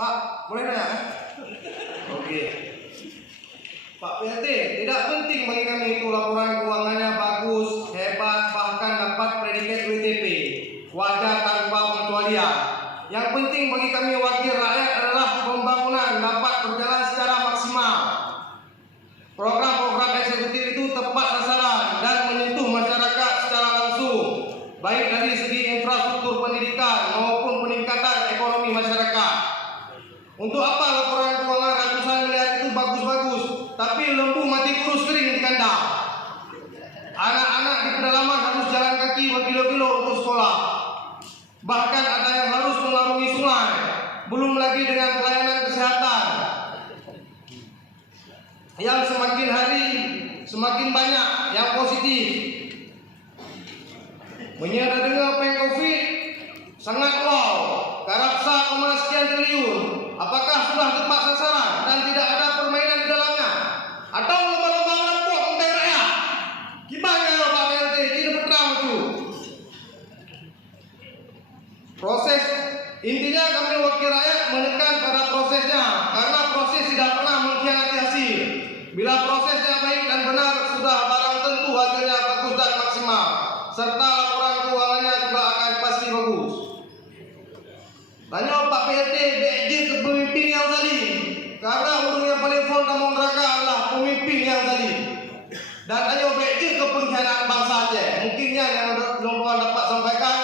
Pak, boleh nanya kan? Oke. Pak PRT, tidak penting bagi kami itu laporan keuangannya bagus, hebat, bahkan dapat predikat WTP, wajar tanpa pengecualian. Yang penting bagi kami wakil rakyat adalah pembangunan dapat berjalan secara maksimal. Program-program eksekutif itu tepat sasaran dan menyentuh masyarakat secara langsung, baik dari segi infrastruktur pendidikan maupun peningkatan ekonomi masyarakat. Untuk apa laporan keuangan ratusan miliar itu bagus-bagus, tapi lembu mati kurus kering di kandang? Anak-anak di pedalaman harus jalan kaki berkilo-kilo untuk sekolah. Bahkan ada yang harus mengarungi sungai. Belum lagi dengan pelayanan kesehatan yang semakin hari semakin banyak yang positif. Menyadari dengan peng COVID sangat wow, karapsa sekian triliun. Apakah sudah tepat sasaran dan tidak ada permainan di dalamnya? Atau lomba-lomba merampok untuk rakyat? Gimana Pak PRT? Tidak berterang itu. Proses intinya kami wakil rakyat menekan pada prosesnya, karena proses tidak pernah mengkhianati hasil. Bila prosesnya baik dan benar, sudah barang tentu hasilnya bagus dan maksimal, serta laporan keuangannya juga akan pasti bagus. Tanya Pak PRT, BJ ke pemimpin yang zalim, karena urung yang paling front dan neraka adalah pemimpin yang zalim. Dan ayo BJ ke pengkhianat bangsa Aceh. Mungkinnya yang belum dapat sampaikan,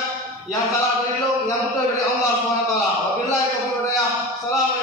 yang salah dari lo, yang betul dari Allah SWT. Wabillahi taufiq wal hidayah. Salam.